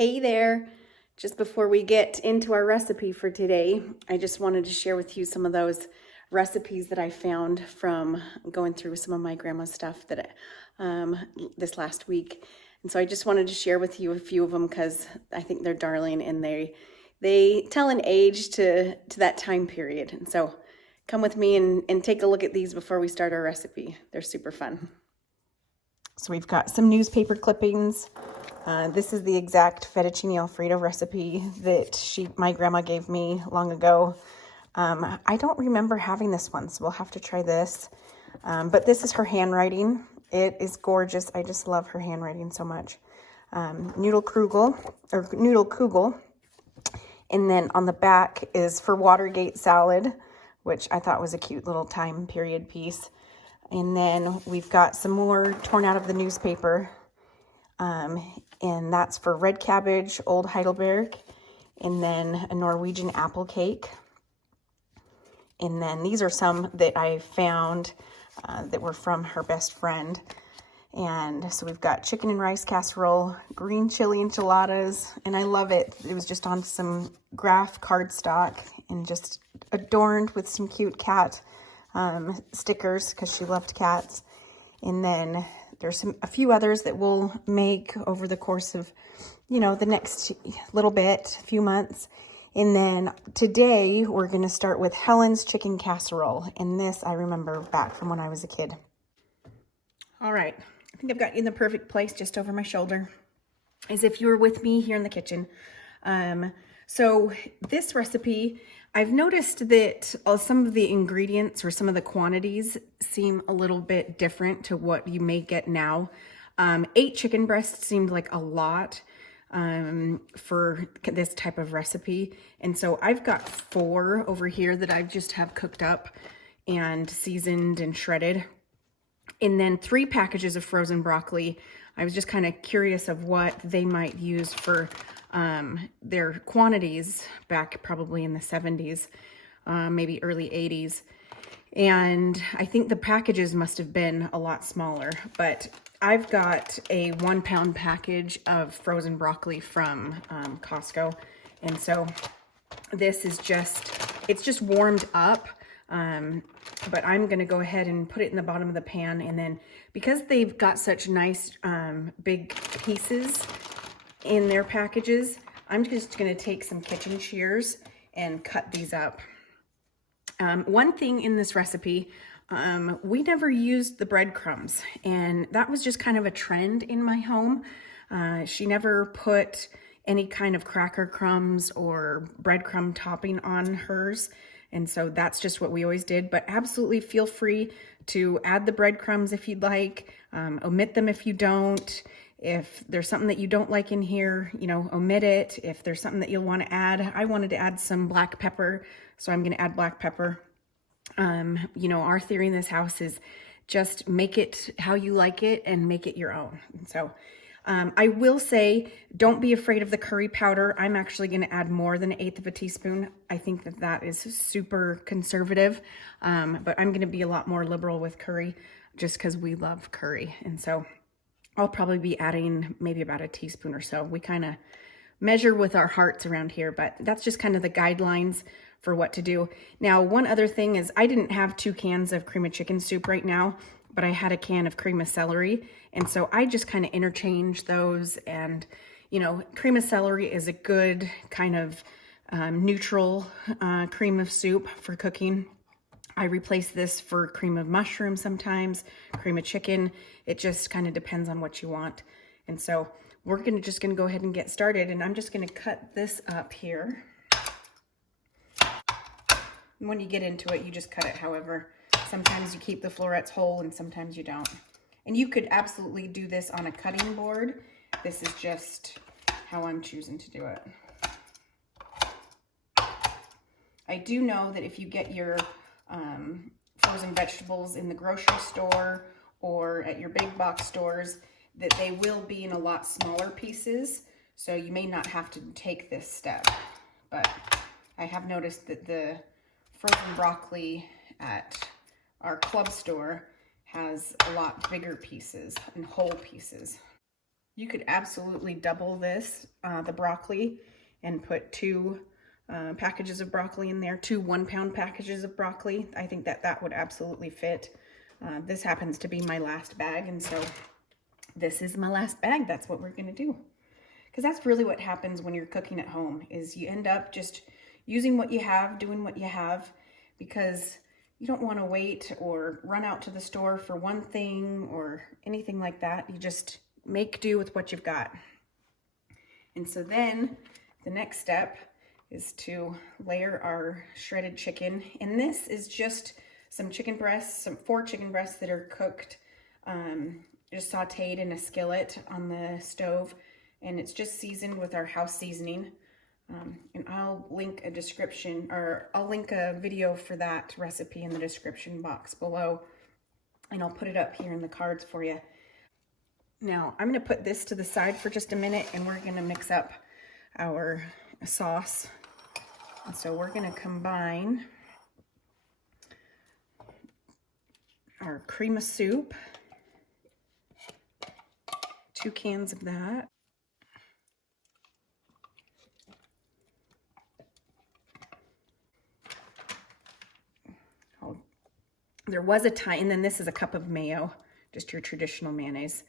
Hey there! Just before we get into our recipe for today, I just wanted to share with you some of those recipes that I found from going through some of my grandma's stuff that this last week. And so I just wanted to share with you a few of them because I think they're darling and they tell an age to that time period. And so come with me and take a look at these before we start our recipe. They're super fun. So we've got some newspaper clippings. This is the exact fettuccine alfredo recipe that my grandma gave me long ago. I don't remember having this one, so we'll have to try this. But this is her handwriting. It is gorgeous. I just love her handwriting so much. Noodle kugel. And then on the back is for Watergate salad, which I thought was a cute little time period piece. And then we've got some more torn out of the newspaper. And that's for red cabbage, Old Heidelberg, and then a Norwegian apple cake. And then these are some that I found that were from her best friend. And so we've got chicken and rice casserole, green chili enchiladas, and I love it. It was just on some graph cardstock and just adorned with some cute cat stickers because she loved cats. And then there's a few others that we'll make over the course of, the next little bit, a few months. And then today we're going to start with Helen's chicken casserole. And this I remember back from when I was a kid. All right. I think I've got you in the perfect place just over my shoulder, as if you were with me here in the kitchen. So this recipe, I've noticed that some of the ingredients or some of the quantities seem a little bit different to what you may get now. 8 chicken breasts seemed like a lot for this type of recipe. And so I've got 4 over here that I just have cooked up and seasoned and shredded. And then 3 packages of frozen broccoli. I was just kind of curious of what they might use for their quantities back probably in the 70s, maybe early 80s. And I think the packages must have been a lot smaller, but I've got a 1-pound package of frozen broccoli from Costco. And so this is it's just warmed up. But I'm going to go ahead and put it in the bottom of the pan. And then because they've got such nice big pieces in their packages, I'm just going to take some kitchen shears and cut these up. One thing in this recipe, we never used the breadcrumbs, and that was just kind of a trend in my home. She never put any kind of cracker crumbs or breadcrumb topping on hers. And so that's just what we always did, but absolutely feel free to add the breadcrumbs if you'd like, omit them if you don't. If there's something that you don't like in here, omit it. If there's something that you'll want to add, I wanted to add some black pepper, so I'm going to add black pepper. Our theory in this house is just make it how you like it and make it your own. And so I will say, don't be afraid of the curry powder. I'm actually going to add more than 1/8 of a teaspoon. I think that is super conservative, but I'm going to be a lot more liberal with curry just because we love curry. And so I'll probably be adding maybe about a teaspoon or so. We kind of measure with our hearts around here, but that's just kind of the guidelines for what to do. Now, one other thing is I didn't have 2 cans of cream of chicken soup right now, but I had a can of cream of celery. And so I just kind of interchange those. And, cream of celery is a good kind of neutral cream of soup for cooking. I replace this for cream of mushroom sometimes, cream of chicken. It just kind of depends on what you want. And so we're just gonna go ahead and get started. And I'm just gonna cut this up here. And when you get into it, you just cut it however. Sometimes you keep the florets whole and sometimes you don't. And you could absolutely do this on a cutting board. This is just how I'm choosing to do it. I do know that if you get your frozen vegetables in the grocery store or at your big box stores, that they will be in a lot smaller pieces. So you may not have to take this step. But I have noticed that the frozen broccoli at our club store has a lot bigger pieces and whole pieces. You could absolutely double this, the broccoli, and put 2 packages of broccoli in there, 2 1-pound packages of broccoli. I think that would absolutely fit. This happens to be my last bag, and so this is my last bag. That's what we're gonna do. Because that's really what happens when you're cooking at home, is you end up just using what you have, doing what you have, because you don't want to wait or run out to the store for one thing or anything like that. You just make do with what you've got. And so then the next step is to layer our shredded chicken. And this is just some chicken breasts, 4 chicken breasts that are cooked, just sauteed in a skillet on the stove. And it's just seasoned with our house seasoning. And I'll link a description, or I'll link a video for that recipe in the description box below. And I'll put it up here in the cards for you. Now, I'm gonna put this to the side for just a minute, and we're gonna mix up our sauce. And so we're gonna combine our cream of soup, 2 cans of that. There was a time, and then this is a cup of mayo, just your traditional mayonnaise,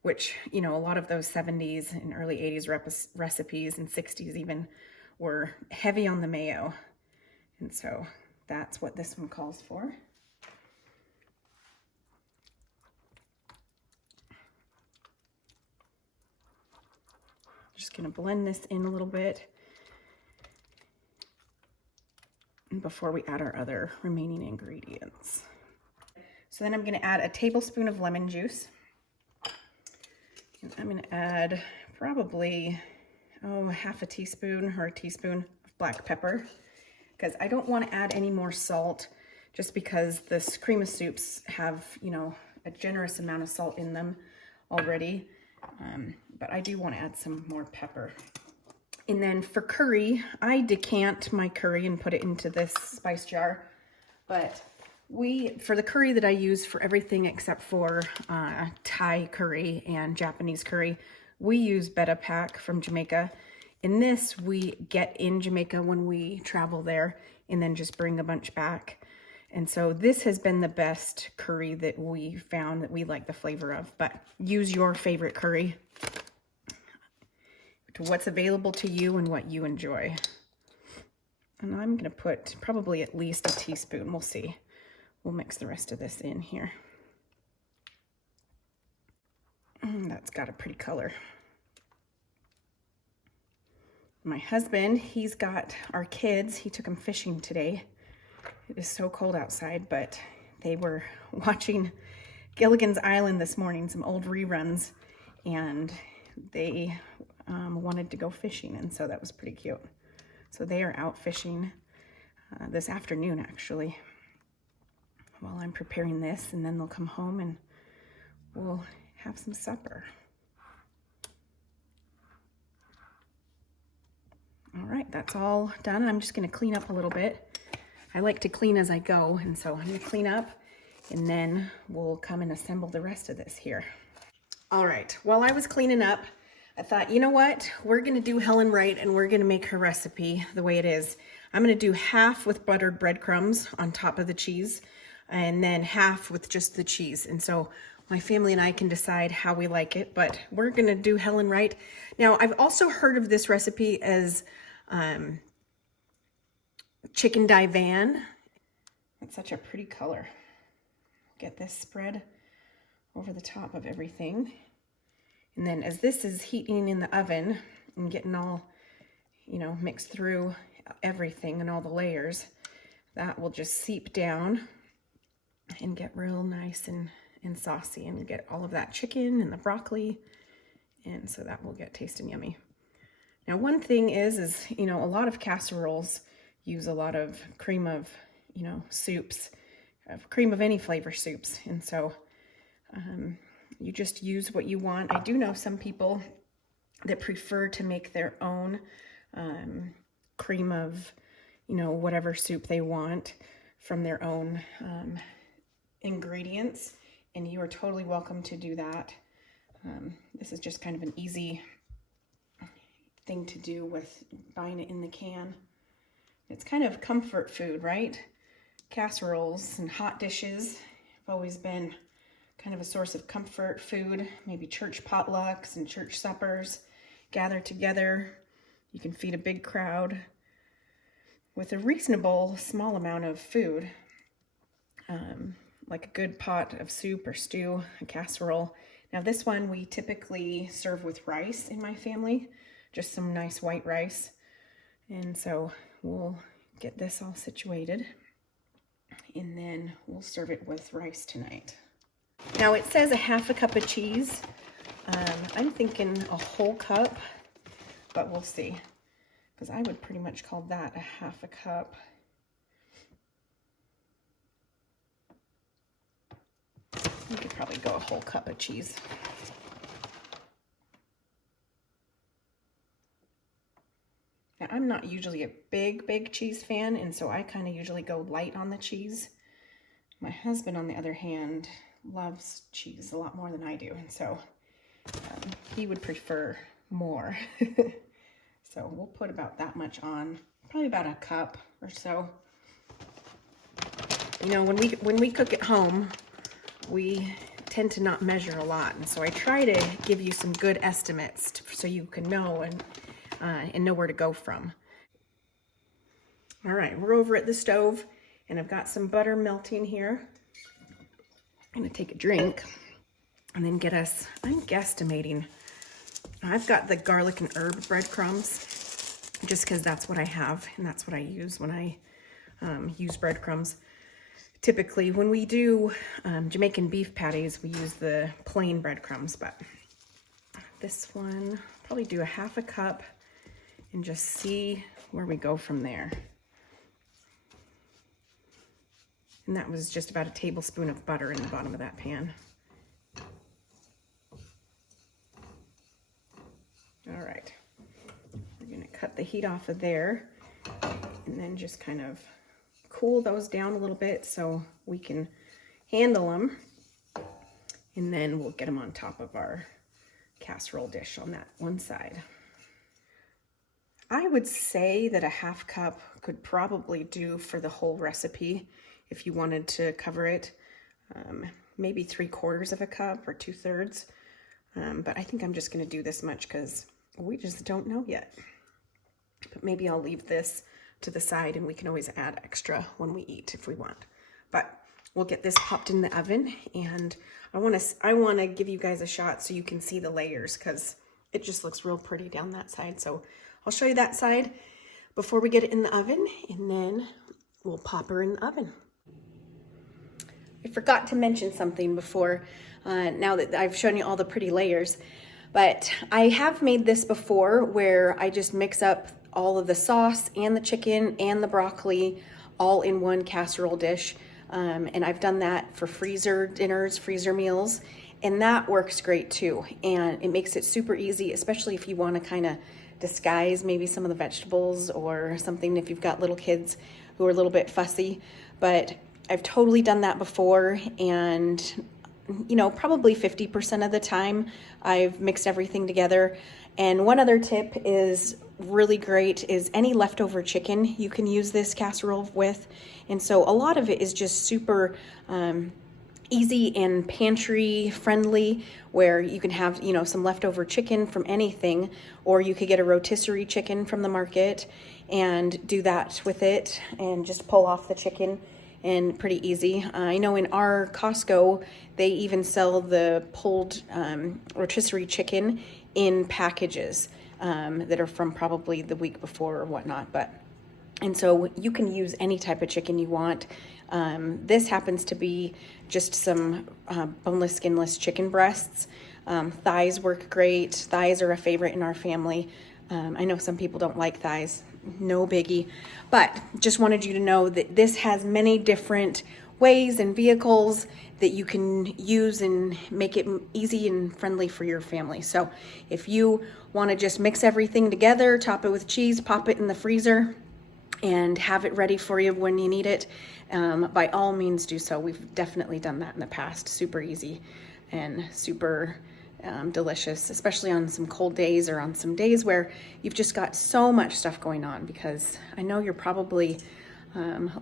which, you know, a lot of those 70s and early 80s recipes and 60s even were heavy on the mayo. And so that's what this one calls for. Just gonna blend this in a little bit before we add our other remaining ingredients. So then I'm gonna add a tablespoon of lemon juice. And I'm gonna add probably, half a teaspoon or a teaspoon of black pepper, because I don't wanna add any more salt, just because this cream of soups have, you know, a generous amount of salt in them already. But I do wanna add some more pepper. And then for curry, I decant my curry and put it into this spice jar. But for the curry that I use for everything except for Thai curry and Japanese curry, we use Betta Pack from Jamaica. And this we get in Jamaica when we travel there, and then just bring a bunch back. And so this has been the best curry that we found that we like the flavor of. But use your favorite curry to what's available to you and what you enjoy. And I'm gonna put probably at least a teaspoon, we'll see. We'll mix the rest of this in here. That's got a pretty color. My husband, he's got our kids, he took them fishing today. It is so cold outside, but they were watching Gilligan's Island this morning, some old reruns, and they wanted to go fishing, and so that was pretty cute. So they are out fishing this afternoon, actually, while I'm preparing this, and then they'll come home and we'll have some supper. All right, that's all done. I'm just gonna clean up a little bit. I like to clean as I go, and so I'm gonna clean up, and then we'll come and assemble the rest of this here. All right, while I was cleaning up, I thought, you know what? We're gonna do Helen right, and we're gonna make her recipe the way it is. I'm gonna do half with buttered breadcrumbs on top of the cheese, and then half with just the cheese. And so my family and I can decide how we like it, but we're gonna do Helen right. Now, I've also heard of this recipe as Chicken Divan. It's such a pretty color. Get this spread over the top of everything. And then as this is heating in the oven and getting all, you know, mixed through everything and all the layers, that will just seep down and get real nice and saucy, and get all of that chicken and the broccoli. And so that will get tasting yummy. Now, one thing is, you know, a lot of casseroles use a lot of cream of, you know, soups, cream of any flavor soups. And so you just use what you want. I do know some people that prefer to make their own cream of, you know, whatever soup they want from their own ingredients, and you are totally welcome to do that. This is just kind of an easy thing to do with buying it in the can. It's kind of comfort food, right? Casseroles and hot dishes have always been kind of a source of comfort food. Maybe church potlucks and church suppers, gather together. You can feed a big crowd with a reasonable small amount of food, like a good pot of soup or stew, a casserole. Now this one we typically serve with rice in my family, just some nice white rice. And so we'll get this all situated and then we'll serve it with rice tonight. Now it says a half a cup of cheese. I'm thinking a whole cup, but we'll see, because I would pretty much call that a half a cup. You could probably go a whole cup of cheese. Now, I'm not usually a big cheese fan, and so I kind of usually go light on the cheese. My husband, on the other hand, loves cheese a lot more than I do, and so he would prefer more. So we'll put about that much on, probably about a cup or so. You know, when we cook at home, we tend to not measure a lot, and so I try to give you some good estimates so you can know and know where to go from. All right, we're over at the stove, and I've got some butter melting here. I'm gonna take a drink and then get us, I'm guesstimating, I've got the garlic and herb breadcrumbs, just because that's what I have, and that's what I use when I use breadcrumbs. Typically, when we do Jamaican beef patties, we use the plain breadcrumbs, but this one, probably do a half a cup and just see where we go from there. And that was just about a tablespoon of butter in the bottom of that pan. All right, we're gonna cut the heat off of there and then just kind of cool those down a little bit so we can handle them. And then we'll get them on top of our casserole dish on that one side. I would say that a half cup could probably do for the whole recipe if you wanted to cover it. Maybe 3/4 of a cup or 2/3. But I think I'm just gonna do this much because we just don't know yet. But maybe I'll leave this to the side and we can always add extra when we eat if we want. But we'll get this popped in the oven, and I want to give you guys a shot so you can see the layers, because it just looks real pretty down that side. So I'll show you that side before we get it in the oven, and then we'll pop her in the oven. I forgot to mention something before, now that I've shown you all the pretty layers, but I have made this before where I just mix up all of the sauce and the chicken and the broccoli all in one casserole dish. And I've done that for freezer dinners, freezer meals, and that works great too. And it makes it super easy, especially if you want to kind of disguise maybe some of the vegetables or something if you've got little kids who are a little bit fussy. But I've totally done that before, and you know, probably 50% of the time I've mixed everything together. And one other tip is really great is any leftover chicken you can use this casserole with. And so a lot of it is just super easy and pantry friendly, where you can have, you know, some leftover chicken from anything, or you could get a rotisserie chicken from the market and do that with it and just pull off the chicken, and pretty easy. I know in our Costco, they even sell the pulled rotisserie chicken in packages that are from probably the week before or whatnot. And so you can use any type of chicken you want. This happens to be just some boneless, skinless chicken breasts. Thighs work great. Thighs are a favorite in our family. I know some people don't like thighs, no biggie, but just wanted you to know that this has many different ways and vehicles that you can use and make it easy and friendly for your family. So if you want to just mix everything together, top it with cheese, pop it in the freezer, and have it ready for you when you need it, by all means do so. We've definitely done that in the past. Super easy and super delicious, especially on some cold days or on some days where you've just got so much stuff going on, because I know you're probably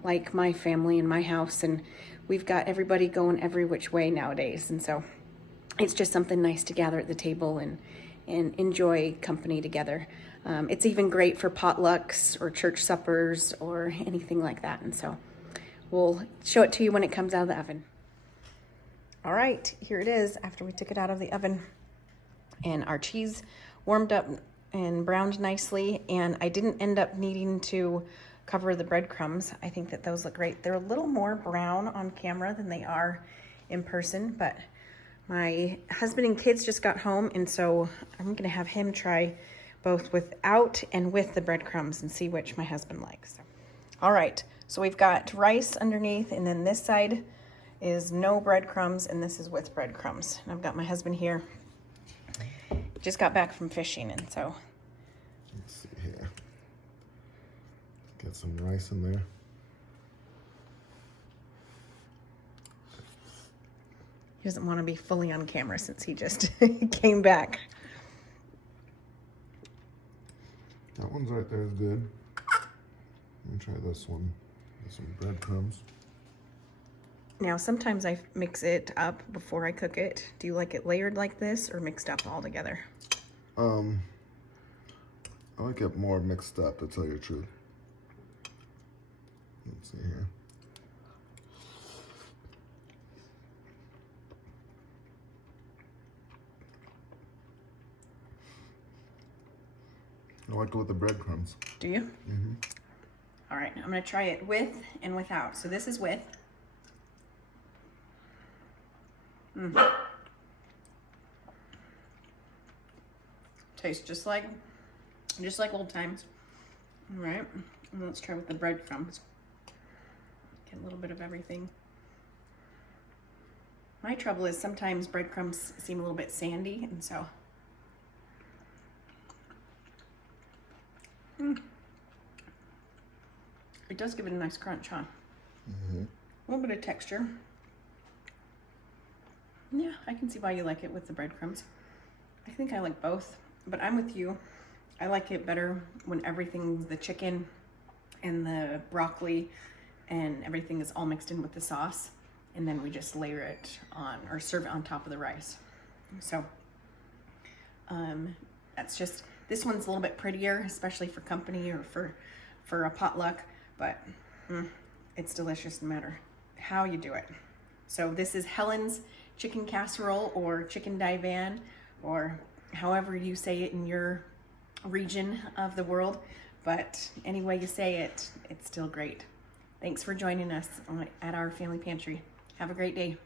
like my family in my house, and we've got everybody going every which way nowadays. And so it's just something nice to gather at the table and enjoy company together. It's even great for potlucks or church suppers or anything like that. And so we'll show it to you when it comes out of the oven. All right, here it is after we took it out of the oven. And our cheese warmed up and browned nicely. And I didn't end up needing to cover the breadcrumbs. I think that those look great. They're a little more brown on camera than they are in person, but my husband and kids just got home, and so I'm gonna have him try both without and with the breadcrumbs and see which my husband likes. All right, so we've got rice underneath, and then this side is no breadcrumbs, and this is with breadcrumbs. And I've got my husband here. Just got back from fishing, and so. Let's see here. Get some rice in there. He doesn't want to be fully on camera since he just came back. That one's right there is good. Let me try this one. Get some breadcrumbs. Now, sometimes I mix it up before I cook it. Do you like it layered like this or mixed up all together? I like it more mixed up, to tell you the truth. Let's see here. I like it with the breadcrumbs. Do you? Mm-hmm. All right, I'm gonna try it with and without. So this is with. Tastes just like old times. All right, and let's try with the breadcrumbs. Get a little bit of everything. My trouble is sometimes breadcrumbs seem a little bit sandy, and so. It does give it a nice crunch, huh? Mm-hmm. A little bit of texture. Yeah, I can see why you like it with the breadcrumbs. I think I like both, but I'm with you. I like it better when everything, the chicken and the broccoli and everything is all mixed in with the sauce, and then we just layer it on or serve it on top of the rice. So that's just, this one's a little bit prettier, especially for company or for a potluck, but it's delicious no matter how you do it. So this is Helen's chicken casserole or chicken divan, or however you say it in your region of the world, but any way you say it, it's still great. Thanks for joining us at our family pantry. Have a great day.